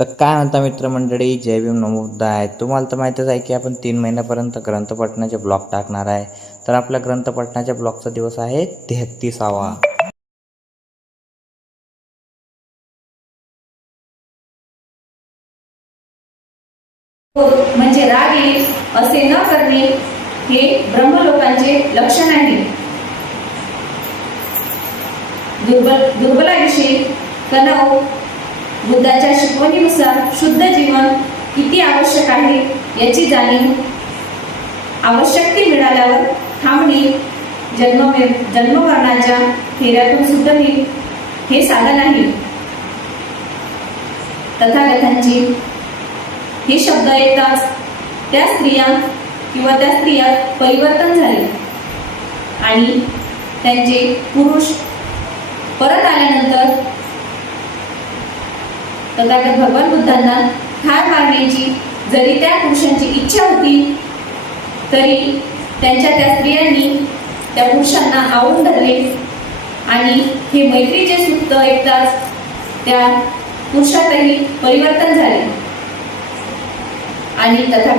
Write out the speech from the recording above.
तर काय म्हणता मित्रमंडळी? जय भीम नमो आहे तुम्हाला तर माहीतच आहे की आपण तीन महिन्यापर्यंत ग्रंथपठणाचे ब्लॉग टाकणार आहे. तर आपल्या ग्रंथपठणाच्या ब्लॉगचा दिवस आहे तेहत्तीसावा. म्हणजे राग येईल असे न करणे हे ब्रह्मलोकांचे लक्षण आहे. दुर्बल दुर्बलाविषयी कनव बुद्धाच्या शिकवणीनुसार शुद्ध जीवन किती आवश्यक आहे याची जाणीव आवश्यक ती मिळाल्यावर थांबणे जन्म जन्ममरणाच्या फेऱ्यातून सुटणे हे साधन आहे. तथागतांची हे शब्द येतात त्या स्त्रिया किंवा त्या स्त्रियात परिवर्तन झाले आणि त्यांचे पुरुष तथागत भगवान बुद्धांना ठार मारण्याची जरी त्या पुरुषांची इच्छा होती तरी त्यांच्या त्या स्त्रियांनी त्या पुरुषांना आवून धरले. आणि हे मैत्रीचे सूक्त ऐकताच त्या पुरुषातही परिवर्तन झाले. आणि तथा